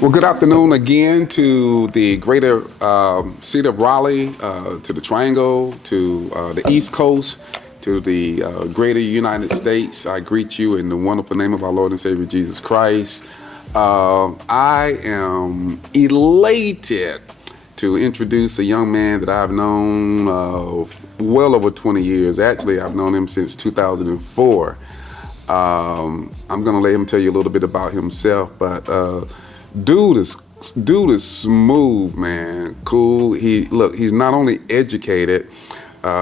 Well, good afternoon again to the greater city of Raleigh, to the Triangle, to the East Coast, to the greater United States. I greet you in the wonderful name of our Lord and Savior Jesus Christ. I am elated to introduce a young man that I've known well over 20 years. Actually, I've known him since 2004. I'm going to let him tell you a little bit about himself, but dude is smooth, man. Cool. He's not only educated,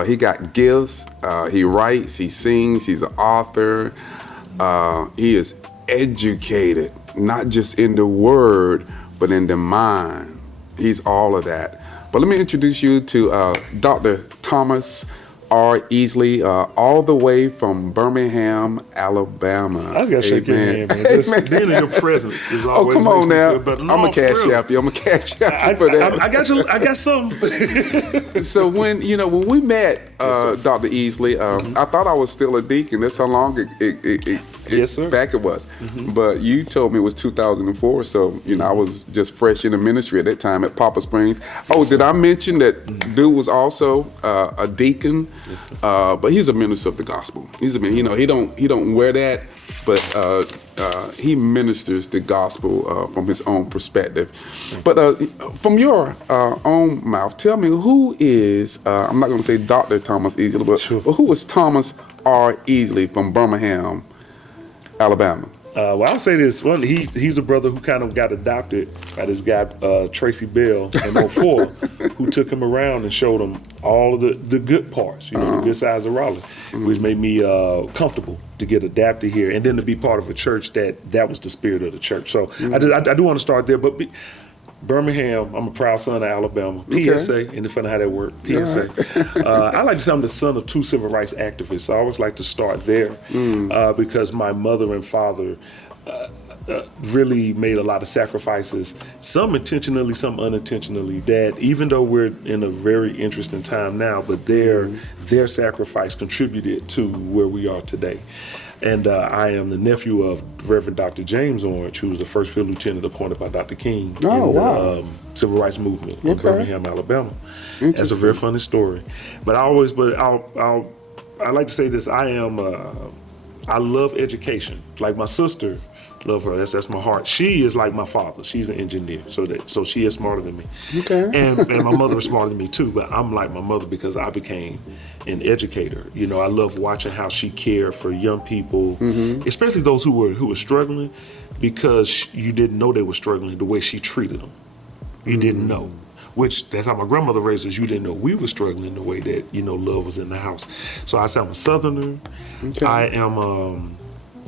he got gifts. He writes, he sings, he's an author. He is educated, not just in the word, but in the mind. He's all of that. But let me introduce you to Dr. Thomas R. Easleyt, all the way from Birmingham, Alabama. I gotta shake your hand, man. Just being in your presence is always. Oh, come on now! But I'm gonna cash app you. I'm gonna cash app you for that. I got you. I got some. So when we met, Dr. Easleyt, I thought I was still a deacon. That's how long Yes, sir. back it was. But you told me it was 2004. So I was just fresh in the ministry at that time at Papa Springs. Oh, did I mention that dude was also a deacon? Yes, But he's a minister of the gospel. He don't wear that, but he ministers the gospel from his own perspective. But from your own mouth, tell me who is I'm not going to say Dr. Thomas Easleyt, but, Sure. but who is Thomas R. Easleyt from Birmingham, Alabama? Well, I'll say this. One, he's a brother who kind of got adopted by this guy, Tracy Bell, in 04, who took him around and showed him all of the good parts, the good sides of Raleigh, which made me comfortable to get adapted here, and then to be part of a church that was the spirit of the church. So I do want to start there, but Birmingham, I'm a proud son of Alabama. PSA, and funny how that worked. PSA. I like to say I'm the son of two civil rights activists. I always like to start there because my mother and father really made a lot of sacrifices, some intentionally, some unintentionally, that even though we're in a very interesting time now, but their sacrifice contributed to where we are today. And I am the nephew of Reverend Dr. James Orange, who was the first field lieutenant appointed by Dr. King in the civil rights movement in Birmingham, Alabama. That's a very funny story. But I like to say this: I love education. Like my sister, love her. That's my heart. She is like my father. She's an engineer, so she is smarter than me. Okay. And my mother is smarter than me too. But I'm like my mother because I became an educator. I love watching how she cared for young people, especially those who were struggling, because you didn't know they were struggling the way she treated them. You didn't know. Which, that's how my grandmother raised us. You didn't know we were struggling the way that, love was in the house. So I say I'm a Southerner. Okay. I'm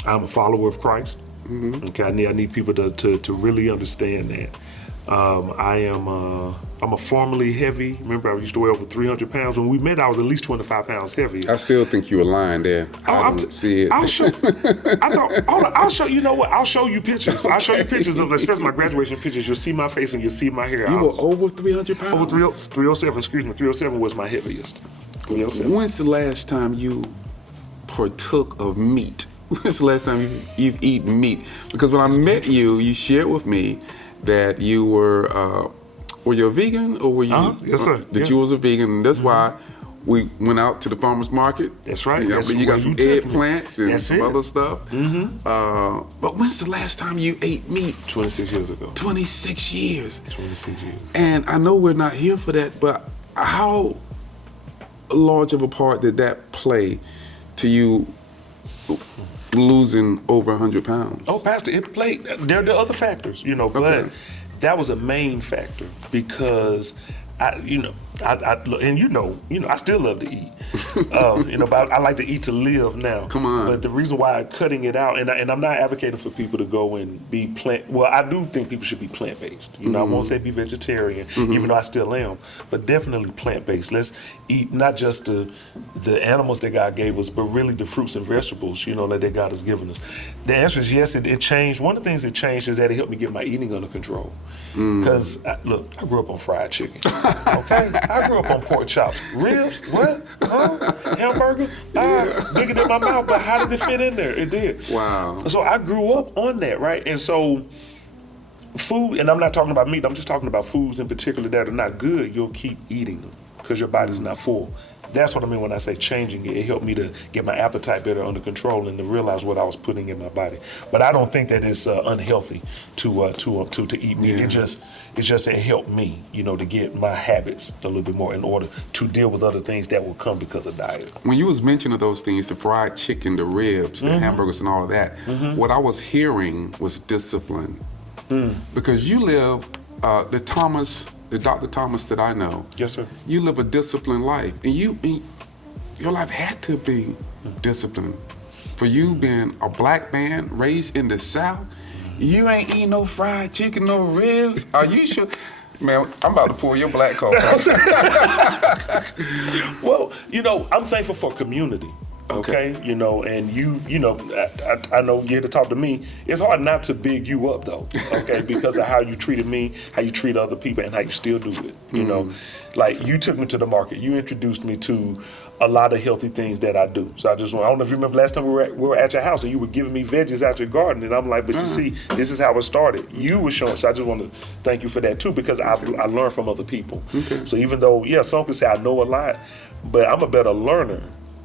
a follower of Christ. Okay, I need people to really understand that. I'm a formerly heavy. Remember, I used to weigh over 300 pounds. When we met, I was at least 25 pounds heavier. I still think you were lying there. I don't see it. I'll show. I'll show. You know what? I'll show you pictures. I'll show you pictures of, especially my graduation pictures. You'll see my face and you'll see my hair. You were over 300 pounds. Over 307. Excuse me. 307 was my heaviest. 307. When's the last time you partook of meat? When's the last time you've eaten meat? Because when I met you, you shared with me that you were you a vegan, or were you? Yes, sir. That you was a vegan, and that's why we went out to the farmer's market. That's right. You got some eggplants and some other stuff. But when's the last time you ate meat? 26 years ago. 26 years. 26 years. And I know we're not here for that, but how large of a part did that play to you losing over 100 pounds? Oh, Pastor, it played. There are other factors, but that was a main factor because I still love to eat. But I like to eat to live now. Come on. But the reason why I'm cutting it out, and I'm not advocating for people to go and be I do think people should be plant-based. I won't say be vegetarian, even though I still am, but definitely plant-based. Let's eat not just the animals that God gave us, but really the fruits and vegetables, that God has given us. The answer is yes, it changed. One of the things that changed is that it helped me get my eating under control. Because, look, I grew up on fried chicken, okay? I grew up on pork chops. Ribs, what? Huh? Hamburger? Bigger than my mouth, but how did it fit in there? It did. Wow. So I grew up on that, right? And so food, and I'm not talking about meat, I'm just talking about foods in particular that are not good, you'll keep eating them because your body's not full. That's what I mean when I say changing it. It helped me to get my appetite better under control and to realize what I was putting in my body. But I don't think that it's unhealthy to eat meat. Yeah. It helped me, to get my habits a little bit more in order to deal with other things that will come because of diet. When you was mentioning those things, the fried chicken, the ribs, the hamburgers and all of that, what I was hearing was discipline. Because you live, the Dr. Thomas that I know, Yes, sir. you live a disciplined life. And your life had to be disciplined. For you being a black man raised in the South, you ain't eating no fried chicken, no ribs. Are you sure? Man, I'm about to pull your black card. Well, I'm thankful for community. Okay, and I know you're here to talk to me. It's hard not to big you up though, okay, because of how you treated me, how you treat other people, and how you still do it. Like you took me to the market, you introduced me to a lot of healthy things that I do. So I don't know if you remember last time we were at your house and you were giving me veggies out your garden, and I'm like, but you see, this is how it started. You were showing, so I just want to thank you for that too, because I learned from other people. Okay. So even though, some can say I know a lot, but I'm a better learner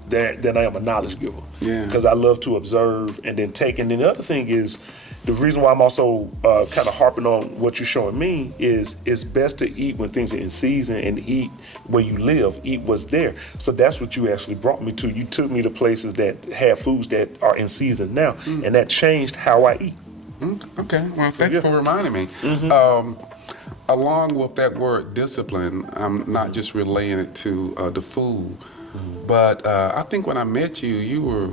than I am a knowledge giver. Yeah. Because I love to observe and then take. And then the other thing is, the reason why I'm also kind of harping on what you're showing me is it's best to eat when things are in season and eat where you live, eat what's there. So that's what you actually brought me to. You took me to places that have foods that are in season now, and that changed how I eat. Okay, well, thank you for reminding me. Along with that word discipline, I'm not just relaying it to the food, but I think when I met you, you were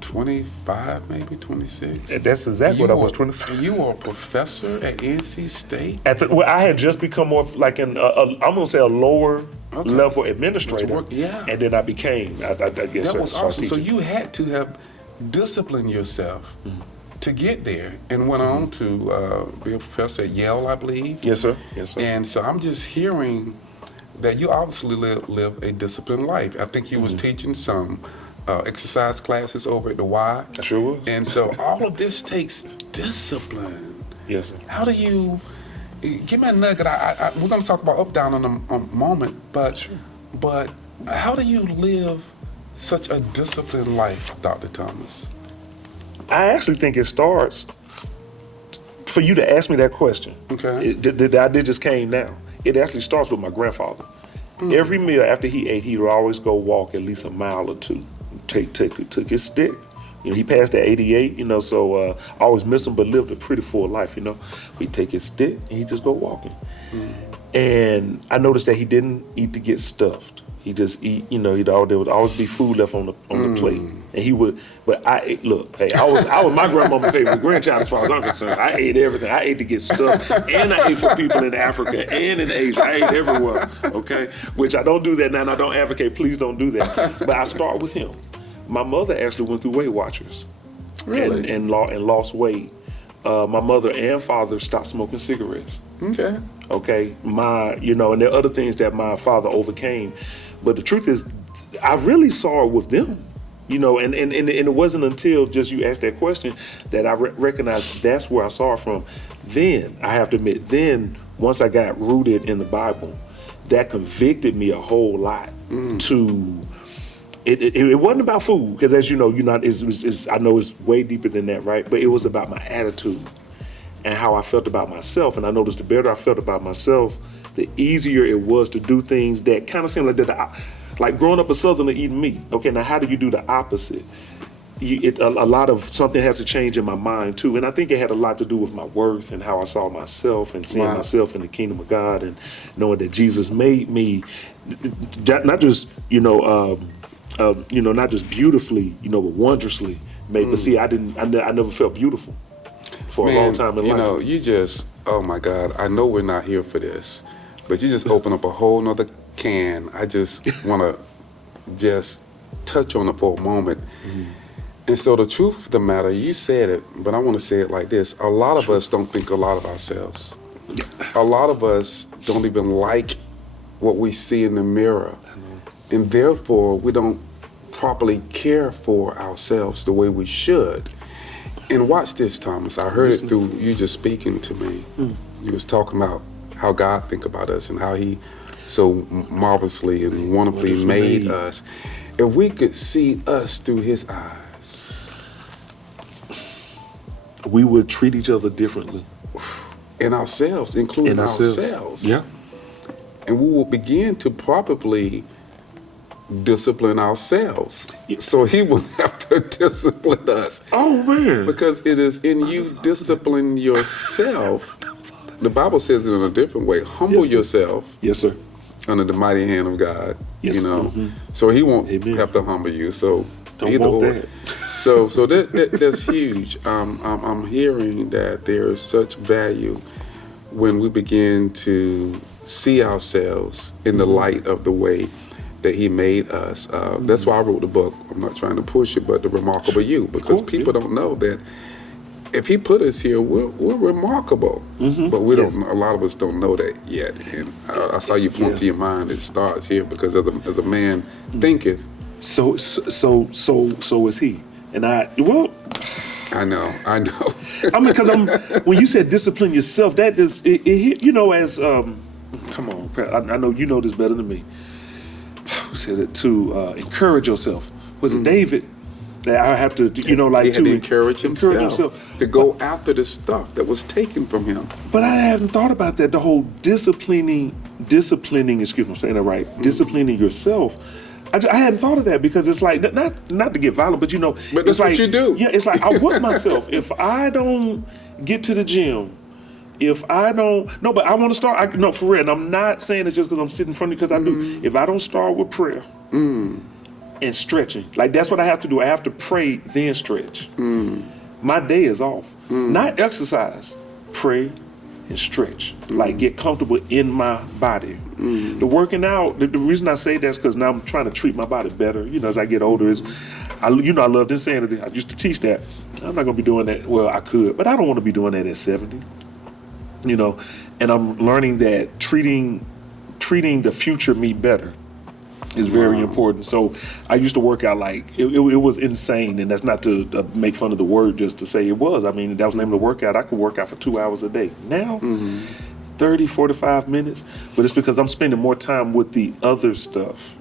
25, maybe 26. That's exactly what I was, 25. You were a professor at NC State? I had just become more like I'm going to say a lower level administrator. Yeah. And then I became, I guess. That was awesome. So you had to have disciplined yourself to get there, and went on to be a professor at Yale, I believe. Yes, sir. Yes, sir. And so I'm just hearing that you obviously live a disciplined life. I think you was teaching some exercise classes over at the Y. I sure was. And so all of this takes discipline. Yes, sir. How do you, give me a nugget, we're going to talk about up, down in a moment, but how do you live such a disciplined life, Dr. Thomas? I actually think it starts, for you to ask me that question, Okay. The idea just came now. It actually starts with my grandfather. Every meal after he ate, he would always go walk at least a mile or two. Took his stick. He passed at 88, so I always miss him, but lived a pretty full life, He'd take his stick and he'd just go walking. And I noticed that he didn't eat to get stuffed. He just eat, there would always be food left on the plate. And he would, but I was my grandmama's favorite grandchild as far as I'm concerned. I ate everything. I ate to get stuffed, and I ate for people in Africa and in Asia. I ate everywhere, okay? Which I don't do that now, and I don't advocate, please don't do that. But I start with him. My mother actually went through Weight Watchers. Really? And lost weight. My mother and father stopped smoking cigarettes. Okay. Okay, and there are other things that my father overcame. But the truth is, I really saw it with them, and it wasn't until just you asked that question that I recognized that's where I saw it from. Then, I have to admit, once I got rooted in the Bible, that convicted me a whole lot to, it wasn't about food, because as you know, I know it's way deeper than that, right? But it was about my attitude and how I felt about myself. And I noticed the better I felt about myself, the easier it was to do things that kind of seemed like like growing up a Southerner eating meat. Okay, now how do you do the opposite? A lot of something has to change in my mind too. And I think it had a lot to do with my worth and how I saw myself and seeing myself in the kingdom of God and knowing that Jesus made me not just, not just beautifully, but wondrously made. But see, I never felt beautiful for a long time in life. You just, oh my God, I know we're not here for this, but you just open up a whole nother can. I just want to just touch on it for a moment. And so the truth of the matter, you said it, but I want to say it like this. A lot of us don't think a lot of ourselves. A lot of us don't even like what we see in the mirror. And therefore, we don't properly care for ourselves the way we should. And watch this, Thomas. I heard it through you just speaking to me. You was talking about how God think about us and how he so marvelously and wonderfully made us. If we could see us through his eyes, we would treat each other differently. And ourselves, including ourselves. Yeah. And we will begin to probably discipline ourselves. So he will have to discipline us. Oh, man. Because it is in you discipline yourself. The Bible says it in a different way. Humble yourself. Yes, sir. Under the mighty hand of God. Yes. You know. So he won't have to humble you. So don't want that. So that's huge. I'm hearing that there is such value when we begin to see ourselves in the light of the way that he made us. That's why I wrote the book. I'm not trying to push it, but The Remarkable You, because people don't know that if he put us here, we're remarkable. But we don't. A lot of us don't know that yet. And I saw you point to your mind. It starts here because as a man thinketh. So is he. And I know. I mean, because when you said discipline yourself, that just it hit, as come on, I know you know this better than me. Who said it? To encourage yourself. Was it David? That I have to, he had to encourage himself to go after the stuff that was taken from him. But I hadn't thought about that. The whole disciplining. Excuse me, I'm saying that right. Disciplining yourself. I hadn't thought of that because it's like not to get violent, but But that's what you do. Yeah, it's like I whip myself if I don't get to the gym. If I don't, but I want to start. No, for real. And I'm not saying it just because I'm sitting in front of you, because I do. If I don't start with prayer and stretching, like that's what I have to do. I have to pray, then stretch. My day is off. Not exercise, pray and stretch. Like get comfortable in my body. The working out. The reason I say that's because now I'm trying to treat my body better. As I get older, is I loved insanity. I used to teach that. I'm not gonna be doing that. Well, I could, but I don't want to be doing that at 70. And I'm learning that treating the future me better is very important. So I used to work out like it was insane, and that's not to make fun of the word, just to say it was. I mean, that was the name of the workout. I could work out for 2 hours a day. Now, 30, 45 minutes, but it's because I'm spending more time with the other stuff.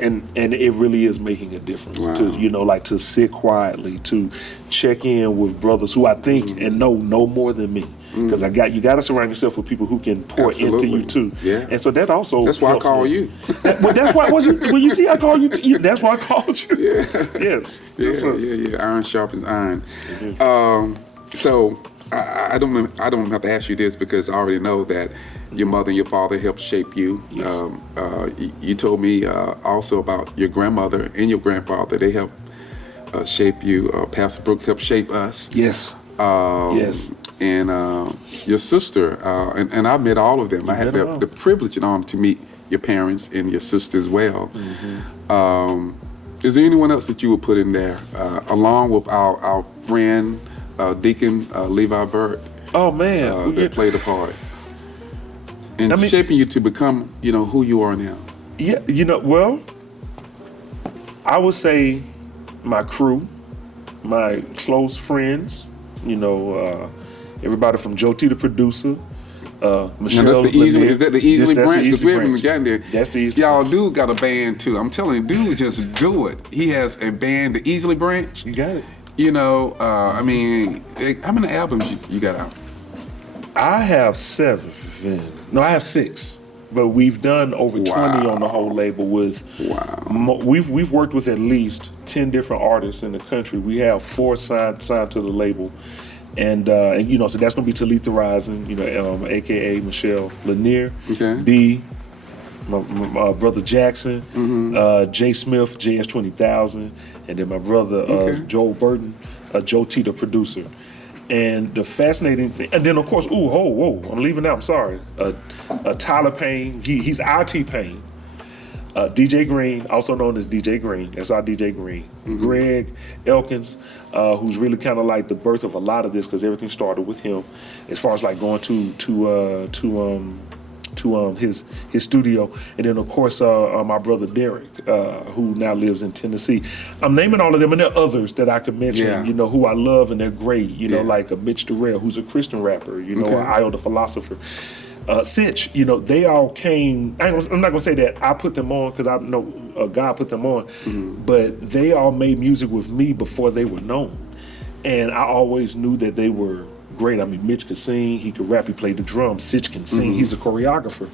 And it really is making a difference to to sit quietly, to check in with brothers who I think and know more than me, because you got to surround yourself with people who can pour into you too. Yeah. And so that also that's why I call you. Well, that's why you see I call you. That's why I called you. Yeah. Yes. Yeah. Iron sharpens iron. So I don't have to ask you this because I already know that your mother and your father helped shape you. Yes. You told me also about your grandmother and your grandfather. They helped shape you. Pastor Brooks helped shape us. Yes. Yes. And your sister, and I met all of them. I had the privilege and honor to meet your parents and your sister as well. Is there anyone else that you would put in there, along with our friend, Deacon Levi Bird? Oh, man. That played a part in shaping you to become, who you are now. Yeah, well, I would say my crew, my close friends, everybody from Joe T, the producer, Michelle. Now that's the Easleyt. Is that the Easleyt branch? Because we haven't even gotten there. That's the Easleyt. Y'all, dude got a band too. I'm telling you, dude, just do it. He has a band, the Easleyt branch. You got it. How many albums you got out? I have 7. No, I have 6. But we've done over 20 on the whole label with. Wow. We've worked with at least 10 different artists in the country. We have 4 signed to the label, and so that's gonna be Talitha Rising, AKA Michelle Lanier, B, my brother Jackson, Jay Smith, JS 20,000, and then my brother Joel Burton, Joe T, the producer. And the fascinating thing, and then of course, I'm leaving out. I'm sorry. Tyler Payne, he's our T-Pain. DJ Green, also known as DJ Green. That's our DJ Green. Greg Elkins, who's really kind of like the birth of a lot of this, because everything started with him. As far as like going to to his studio, and then of course my brother Derek, who now lives in Tennessee. I'm naming all of them, and there are others that I could mention. Yeah. You know, who I love and they're great. You know, Yeah. like Mitch Durrell, who's a Christian rapper. You know, Okay. Io the Philosopher. Sitch, you know, they all came. I'm not gonna say that I put them on because I know God put them on, but they all made music with me before they were known, and I always knew that they were great. I mean, Mitch could sing, he could rap, he played the drums. Sitch can sing, he's a choreographer.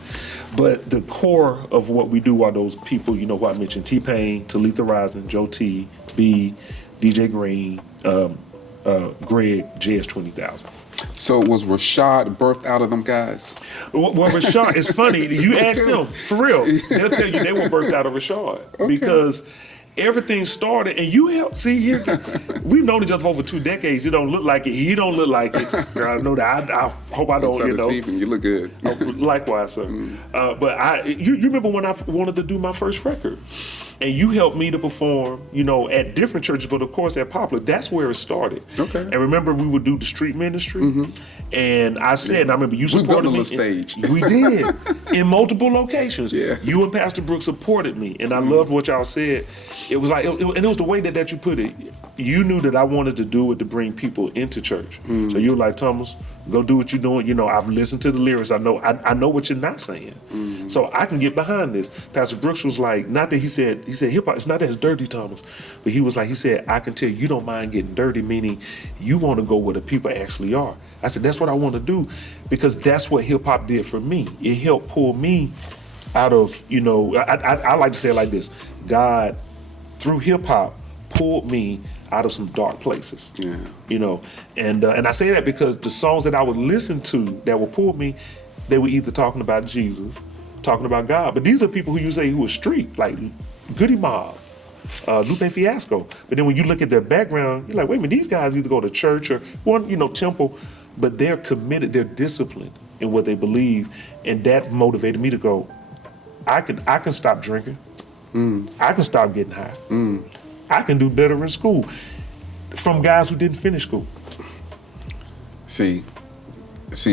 But the core of what we do are those people, you know, who I mentioned: T-Pain, Talitha Rising, Joe T, B, DJ Green, Greg, JS 20,000. So was Rashad birthed out of them guys? Well, Rashad, it's funny. You ask them, for real, they'll tell you they were birthed out of Rashad. Because everything started, and you helped, see here, we've known each other for over 2 decades. You don't look like it. He don't look like it. Girl, I know that. I hope I don't, So you know. this evening, you look good. Likewise, sir. But you remember when I wanted to do my first record? And you helped me to perform, you know, at different churches, but of course at Poplar. That's where it started. Okay. And remember, we would do the street ministry. And I said, and I remember you We built supported a me. little stage. We did in multiple locations. Yeah. You and Pastor Brooks supported me, and I loved what y'all said. It was like, and it was the way that you put it. You knew that I wanted to do it to bring people into church. So you were like, Thomas, go do what you're doing. You know, I've listened to the lyrics. I know what you're not saying. So I can get behind this. Pastor Brooks was like, not that he said hip hop, it's not that it's dirty, Thomas, but he was like, he said, I can tell you don't mind getting dirty, meaning you want to go where the people actually are. I said, that's what I want to do, because that's what hip hop did for me. It helped pull me out of, you know, I like to say it like this: God, through hip hop, pulled me out of some dark places. Yeah. You know, and I say that because the songs that I would listen to that would pull me, they were either talking about Jesus, talking about God. But these are people who you say who are street, like Goody Mob, Lupe Fiasco. But then when you look at their background, you're like, wait a minute, these guys either go to church or one, you know, temple, but they're committed, they're disciplined in what they believe, and that motivated me to go, I can stop drinking, I can stop getting high, I can do better in school, from guys who didn't finish school. See,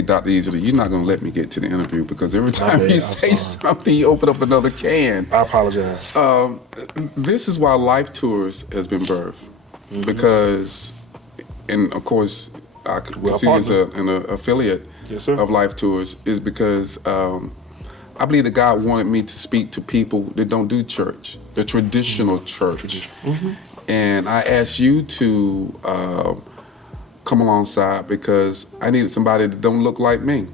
Dr. Easleyt, you're not going to let me get to the interview because every time bad, you I'm say sorry. something, you open up another can. I apologize. This is why Life Tours has been birthed. Because, and of course, I could Well, see you as partner. an affiliate Yes, sir. of Life Tours, is because I believe that God wanted me to speak to people that don't do church, the traditional church. And I asked you to come alongside because I needed somebody that don't look like me,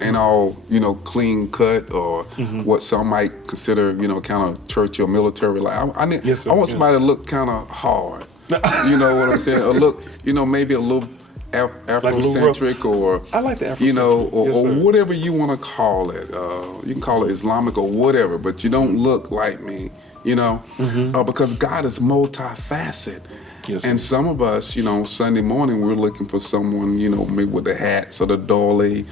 and all, you know, clean cut or what some might consider, you know, kind of church or military. Like Yes, sir. I want somebody to look kind of hard. You know what I'm saying? Or look, you know, maybe a little Afrocentric, or I like the you know, Afrocentric. or, Yes, or sir. whatever you want to call it. You can call it Islamic or whatever, but you don't look like me. You know, because God is multifaceted. Yes, and sir. some of us, you know, Sunday morning we're looking for someone, you know, maybe with the hats or the dolly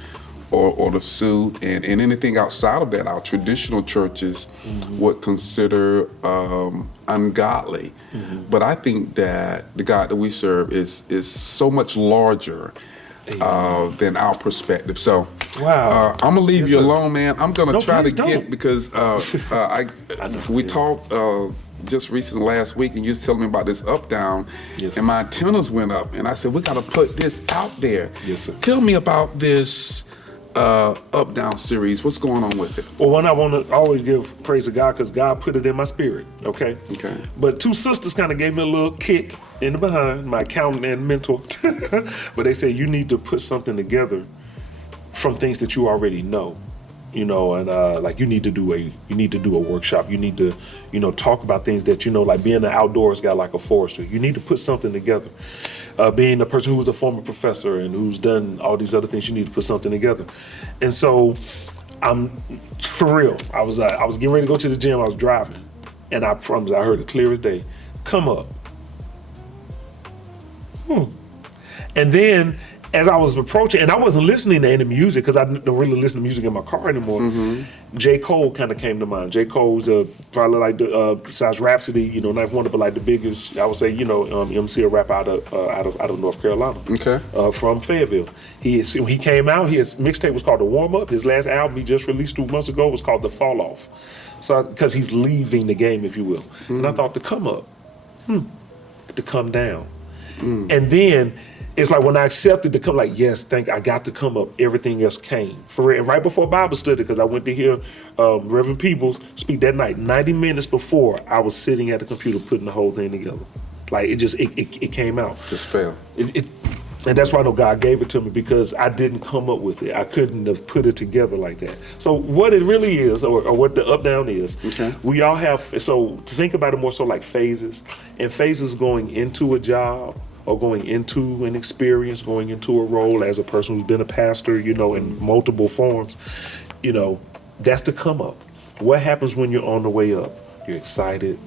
or the suit, and anything outside of that, our traditional churches would consider ungodly. But I think that the God that we serve is so much larger than our perspective. So Wow. I'm gonna leave Yes, you sir. alone, man. I'm gonna No, try to please get don't. because we talked just recently last week, and you was telling me about this up down, Yes, and my antennas went up, and I said we got to put this out there. Yes, sir. Tell me about this up down series. What's going on with it? Well, one, I want to always give praise to God because God put it in my spirit, okay? Okay. But two sisters kind of gave me a little kick in the behind, my accountant and mentor. But they said, you need to put something together from things that you already know, you know, and like you need to do a workshop. You need to, you know, talk about things that, you know, like being an outdoors guy, like a forester. You need to put something together. Being a person who was a former professor and who's done all these other things, you need to put something together. And so I'm, for real, I was getting ready to go to the gym. I was driving, and I promise, I heard it clear as day, come up. And then as I was approaching, and I wasn't listening to any music because I don't really listen to music in my car anymore. J. Cole kind of came to mind. J. Cole's probably like the besides Rhapsody, you know, Knife Wonder, but like the biggest, I would say, you know, MC, a rapper out of North Carolina. Okay. From Fayetteville. When he came out, his mixtape was called The Warm Up. His last album he just released 2 months ago was called The Fall Off. So because he's leaving the game, if you will. And I thought, the come up, to come down. And then it's like when I accepted to come, like, yes, I got to come up, everything else came. For real. And right before Bible study, because I went to hear Reverend Peebles speak that night, 90 minutes before, I was sitting at the computer putting the whole thing together. Like, it came out. Just fell. And that's why I know God gave it to me, because I didn't come up with it. I couldn't have put it together like that. So what it really is, or what the up down is, we all have, so think about it more so like phases. And phases going into a job, or going into an experience, going into a role as a person who's been a pastor, you know, in multiple forms, you know, that's the come up. What happens when you're on the way up? You're excited.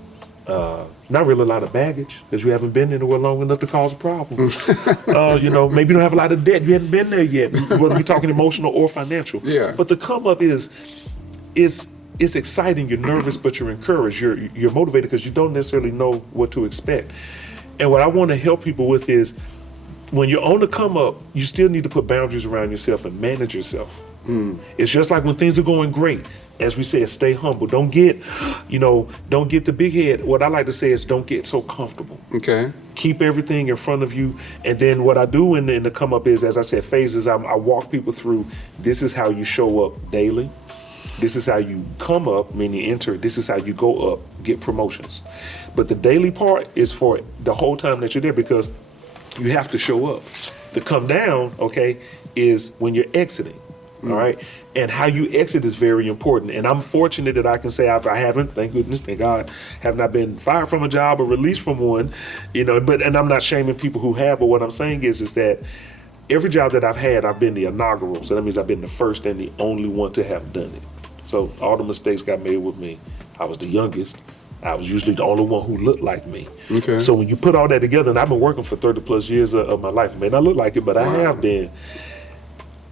Not really a lot of baggage, because you haven't been anywhere long enough to cause a problem. You know, maybe you don't have a lot of debt. You haven't been there yet, whether we're talking emotional or financial. Yeah. But the come up is it's exciting. You're nervous, but you're encouraged. You're motivated because you don't necessarily know what to expect. And what I want to help people with is, when you're on the come up, you still need to put boundaries around yourself and manage yourself. It's just like when things are going great. As we said, stay humble. Don't get the big head. What I like to say is, don't get so comfortable. Okay. Keep everything in front of you. And then what I do in the come up is, as I said, phases. I walk people through, this is how you show up daily. This is how you come up, meaning enter. This is how you go up, get promotions. But the daily part is for the whole time that you're there, because you have to show up. The come down, okay, is when you're exiting, all right? And how you exit is very important. And I'm fortunate that I can say I haven't, thank goodness, thank God, have not been fired from a job or released from one, you know, and I'm not shaming people who have, but what I'm saying is that every job that I've had, I've been the inaugural. So that means I've been the first and the only one to have done it. So all the mistakes got made with me. I was the youngest. I was usually the only one who looked like me. Okay. So when you put all that together, and I've been working for 30 plus years of my life. It may not look like it, but I have been.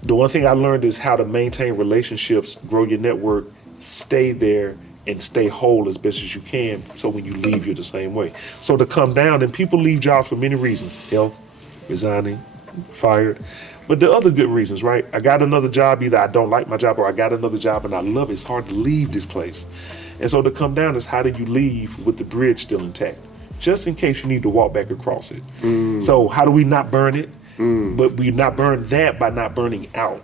The one thing I learned is how to maintain relationships, grow your network, stay there, and stay whole as best as you can, so when you leave, you're the same way. So to come down, and people leave jobs for many reasons: health, resigning, fired. But the other good reasons, right? I got another job, either I don't like my job or I got another job and I love it. It's hard to leave this place. And so to come down is, how do you leave with the bridge still intact? Just in case you need to walk back across it. So how do we not burn it? But we not burn that by not burning out.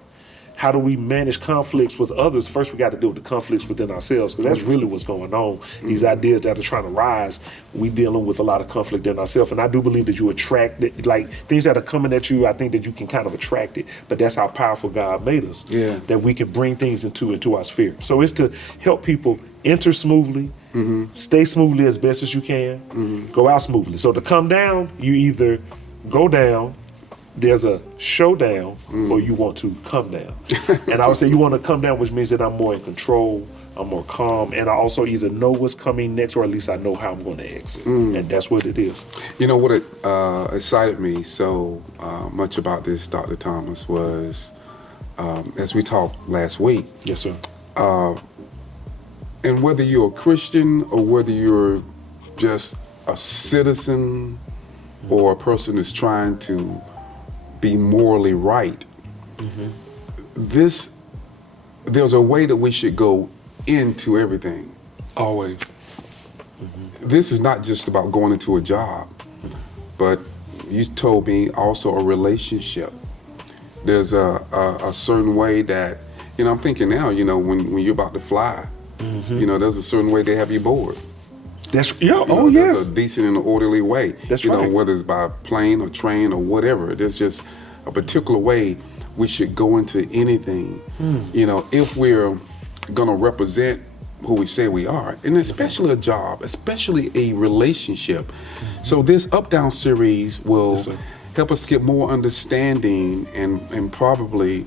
How do we manage conflicts with others? First, we got to deal with the conflicts within ourselves, because that's really what's going on. These ideas that are trying to rise, we dealing with a lot of conflict in ourselves. And I do believe that you attract it, like things that are coming at you, I think that you can kind of attract it. But that's how powerful God made us, that we can bring things into our sphere. So it's to help people enter smoothly, stay smoothly as best as you can, go out smoothly. So to come down, you either go down, there's a showdown, or you want to come down. And I would say you want to come down, which means that I'm more in control, I'm more calm, and I also either know what's coming next, or at least I know how I'm going to exit. And that's what it is. You know what excited me so much about this, Dr. Thomas, was as we talked last week. Yes, sir. And whether you're a Christian or whether you're just a citizen or a person who's trying to be morally right, there's a way that we should go into everything. Always. This is not just about going into a job, but you told me also a relationship. There's a certain way that, you know, I'm thinking now, you know, when you're about to fly, you know, there's a certain way they have you board. That's There's a decent and orderly way. That's you know, right. whether it's by plane or train or whatever. There's just a particular way we should go into anything. You know, if we're gonna represent who we say we are, and especially a job, especially a relationship. So this Up Down series will help us get more understanding and probably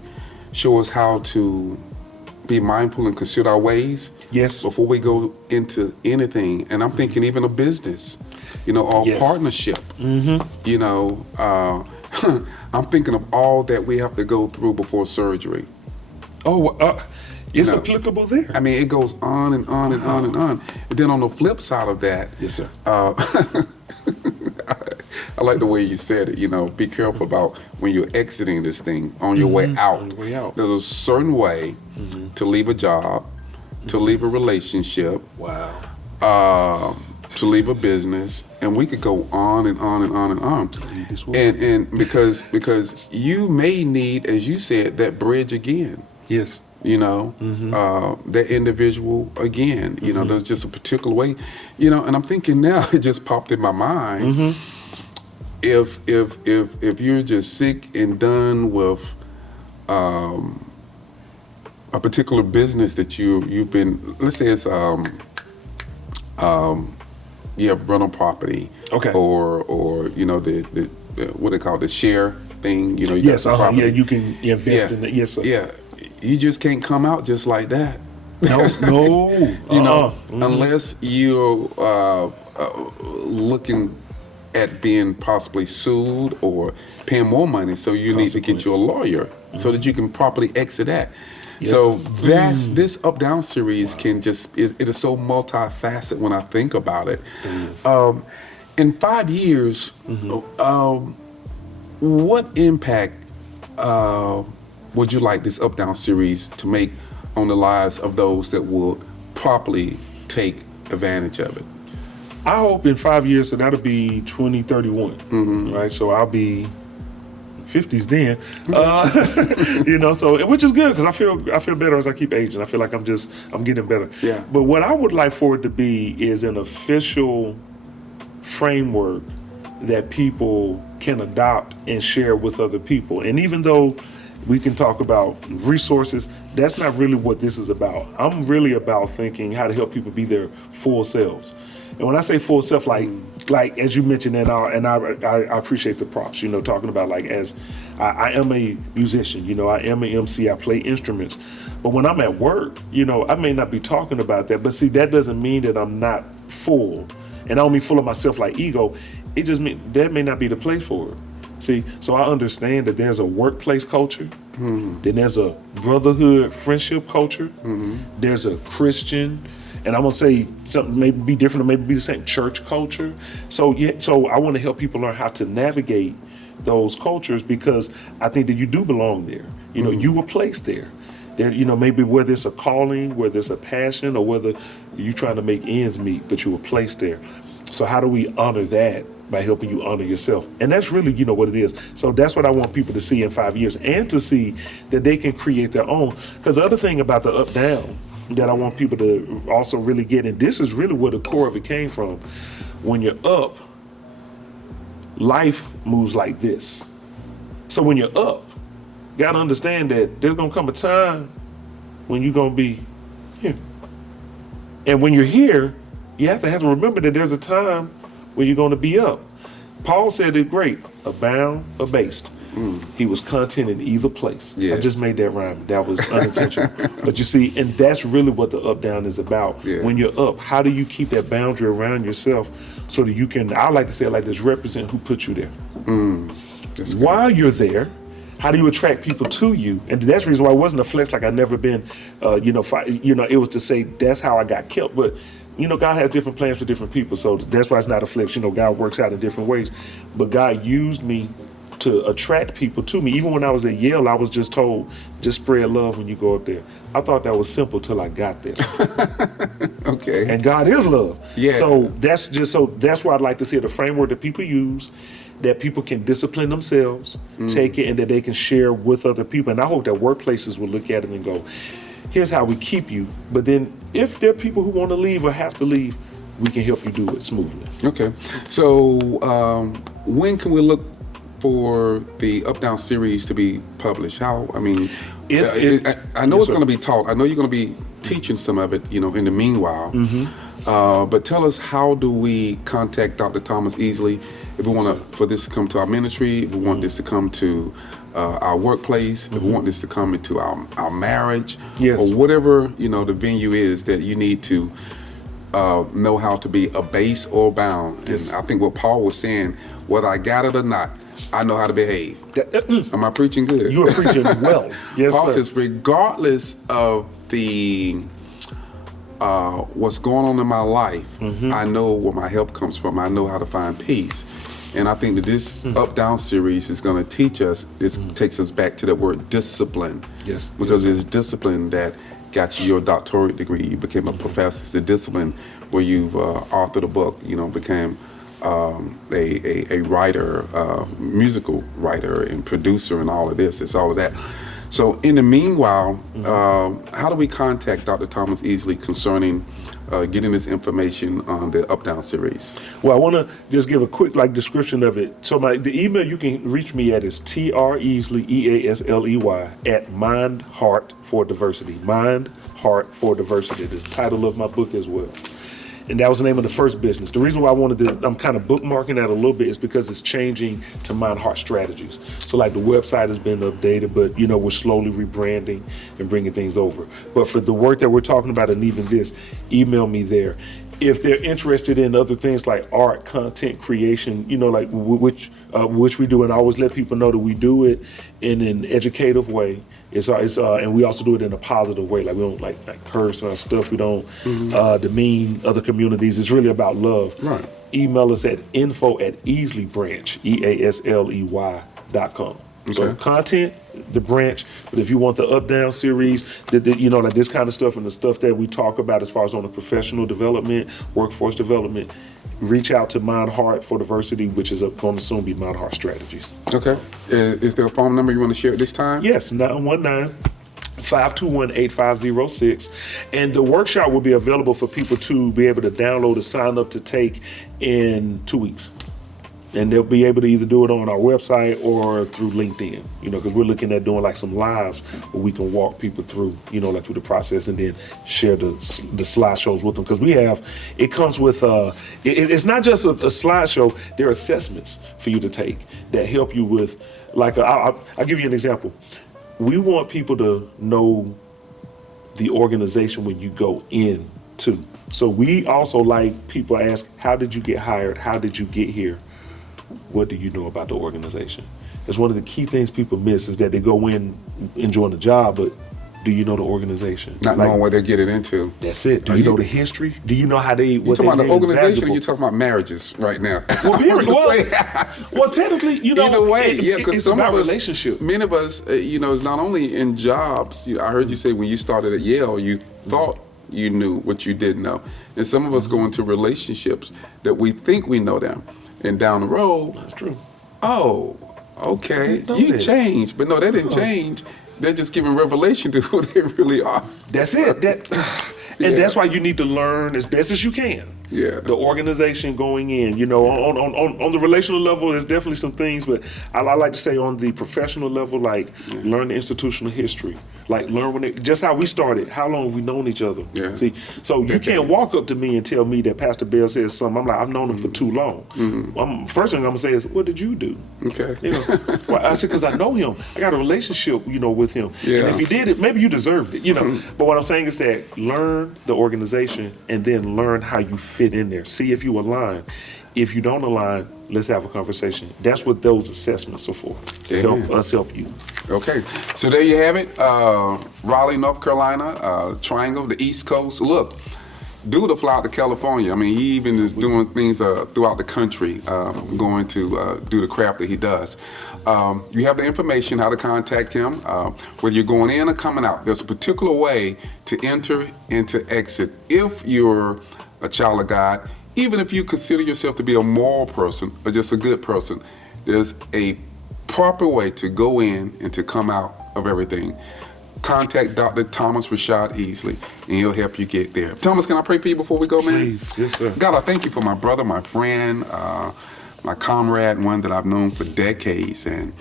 show us how to be mindful and consider our ways before we go into anything. And I'm thinking even a business, you know, or partnership, you know, I'm thinking of all that we have to go through before surgery. Oh, it's You know, applicable there. I mean, it goes on and on and on and on. And then on the flip side of that, Yes, sir. I like the way you said it. You know, be careful about when you're exiting this thing on your way out. On your way out. There's a certain way to leave a job, to leave a relationship, Wow. to leave a business, and we could go on and on and on and on. leave this world. And because you may need, as you said, that bridge again. Yes. You know, that individual again. You know, there's just a particular way. You know, and I'm thinking now, it just popped in my mind. If you're just sick and done with a particular business that you've been, let's say it's you have rental property, Okay. or you know the what they call the share thing. You know, you got Yes. some property. Yeah, you can invest in it. Yes, sir. Yeah, you just can't come out just like that. No. No. You know, unless you're looking at being possibly sued or paying more money, so you need to get you a lawyer so that you can properly exit that. Yes. So that's this Up Down series can just it is so multifaceted when I think about it. In 5 years, what impact would you like this Up Down series to make on the lives of those that will properly take advantage of it? I hope in 5 years, so that'll be 2031, right? So I'll be 50s then, you know. So which is good because I feel better as I keep aging. I feel like I'm getting better. Yeah. But what I would like for it to be is an official framework that people can adopt and share with other people. And even though we can talk about resources, that's not really what this is about. I'm really about thinking how to help people be their full selves. And when I say full self, like as you mentioned, and I appreciate the props, you know, talking about like as I am a musician, you know, I am an MC, I play instruments. But when I'm at work, you know, I may not be talking about that. But see, that doesn't mean that I'm not full. And I don't mean full of myself like ego. It just means that may not be the place for it. See, so I understand that there's a workplace culture, then there's a brotherhood friendship culture, there's a Christian, and I'm gonna say something maybe be different or maybe be the same, church culture. So so I want to help people learn how to navigate those cultures because I think that you do belong there. You know, you were placed there. There, you know, maybe whether it's a calling, whether it's a passion, or whether you're trying to make ends meet, but you were placed there. So how do we honor that? By helping you honor yourself. And that's really, you know, what it is. So that's what I want people to see in 5 years and to see that they can create their own. Because the other thing about the Up Down that I want people to also really get, and this is really where the core of it came from. When you're up, life moves like this. So when you're up, you gotta understand that there's gonna come a time when you're gonna be here. And when you're here, you have to remember that there's a time when you're gonna be up. Paul said it great, abound, abased. He was content in either place. Yes. I just made that rhyme. That was unintentional. But you see, and that's really what the Up Down is about. Yeah. When you're up, how do you keep that boundary around yourself so that you can, I like to say it like this, represent who put you there. That's good. While you're there, how do you attract people to you? And that's the reason why it wasn't a flex like I've never been, it was to say that's how I got killed. But you know, God has different plans for different people, so that's why it's not a flex. You know, God works out in different ways. But God used me to attract people to me. Even when I was at Yale, I was just told, just spread love when you go up there. I thought that was simple till I got there. Okay. And God is love. Yeah. So that's why I'd like to see the framework that people use, that people can discipline themselves, take it, and that they can share with other people. And I hope that workplaces will look at it and go, here's how we keep you. But then if there are people who want to leave or have to leave, we can help you do it smoothly. Okay. So when can we look for the Up Down series to be published? How? I mean, I know it's going to be taught. I know you're going to be teaching some of it, you know, in the meanwhile. But tell us, how do we contact Dr. Thomas Easleyt if we want for this to come to our ministry, if we want this to come to our workplace, if we want this to come into our marriage, Yes. or whatever, you know, the venue is that you need to know how to be abased or bound. Yes. And I think what Paul was saying, whether I got it or not, I know how to behave. Am I preaching good? You are preaching well. Yes, Paul sir. says, regardless of the what's going on in my life, I know where my help comes from. I know how to find peace. And I think that this Up-Down series is going to teach us, this takes us back to the word discipline. Yes. Because Yes, it's discipline that got you your doctorate degree. You became a professor. It's the discipline where you've authored a book, became a writer, musical writer and producer and all of this. It's all of that. So in the meanwhile, how do we contact Dr. Thomas Easleyt concerning getting this information on the Up-Down series? Well, I want to just give a quick description of it. So the email you can reach me at is TREasley, EASLEY, at Mind Heart for Diversity. Mind Heart for Diversity. This is the title of my book as well. And that was the name of the first business. The reason why I'm kind of bookmarking that a little bit is because it's changing to Mind Heart Strategies. So the website has been updated, but we're slowly rebranding and bringing things over. But for the work that we're talking about and even this, email me there. If they're interested in other things like art, content creation, which we do, and I always let people know that we do it in an educative way. And we also do it in a positive way. We don't like curse on stuff. We don't demean other communities. It's really about love. Right. Email us at info@easleybranch, EASLEY.com. So Okay. content, the branch, but if you want the Up-Down series, this kind of stuff and the stuff that we talk about as far as on the professional development, workforce development, reach out to Mind Heart for Diversity, which is going to soon be Mind Heart Strategies. Okay. Is there a phone number you want to share at this time? Yes, 919-521-8506. And the workshop will be available for people to be able to download and sign up to take in 2 weeks. And they'll be able to either do it on our website or through LinkedIn, because we're looking at doing some lives where we can walk people through, through the process and then share the slideshows with them. Because it comes with, it's not just a slideshow, there are assessments for you to take that help you with, I'll give you an example. We want people to know the organization when you go in too. So we also people ask, how did you get hired? How did you get here? What do you know about the organization? It's one of the key things people miss is that they go in enjoying the job, but do you know the organization? Not knowing what they're getting into. That's it. Do you know the history? Do you know how they? You talking about the organization, or you talking about marriages right now? Well, technically, either way, because it's some about of us, relationship. many of us, is not only in jobs. I heard you say when you started at Yale, you thought you knew what you didn't know, and some of us go into relationships that we think we know them. And down the road, That's true. Oh, okay, you changed. But no, they didn't change. They're just giving revelation to who they really are. That's it. That's why you need to learn as best as you can. Yeah. The organization going in, on the relational level, there's definitely some things, but I like to say on the professional level, learn the institutional history. Learn just how we started. How long have we known each other? Yeah. See, so you can't walk up to me and tell me that Pastor Bell says something. I'm I've known him for too long. First thing I'm gonna say is, what did you do? Okay. Well, I said, because I know him. I got a relationship, with him. Yeah. And if he did it, maybe you deserved it, But what I'm saying is that learn the organization and then learn how you fit in there. See if you align. If you don't align, let's have a conversation. That's what those assessments are for, to help us help you. Okay, so there you have it. Raleigh, North Carolina, Triangle, the East Coast. Look, dude will fly out to California. I mean, he even is doing things throughout the country, going to do the craft that he does. You have the information, how to contact him, whether you're going in or coming out. There's a particular way to enter and to exit if you're a child of God. Even if you consider yourself to be a moral person or just a good person, there's a proper way to go in and to come out of everything. Contact Dr. Thomas Rashad Easley, and he'll help you get there. Thomas, can I pray for you before we go, man? Please. Yes, sir. God, I thank you for my brother, my friend, my comrade, one that I've known for decades, and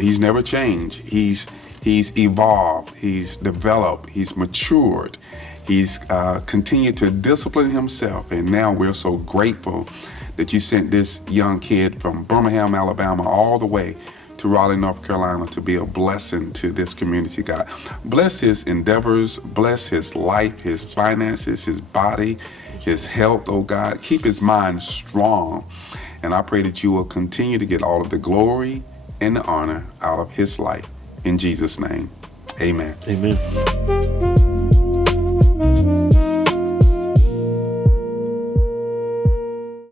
he's never changed. He's evolved, he's developed, he's matured. He's continued to discipline himself, and now we're so grateful that you sent this young kid from Birmingham, Alabama, all the way to Raleigh, North Carolina, to be a blessing to this community, God. Bless his endeavors, bless his life, his finances, his body, his health, oh God. Keep his mind strong. And I pray that you will continue to get all of the glory and the honor out of his life. In Jesus' name, amen. Amen.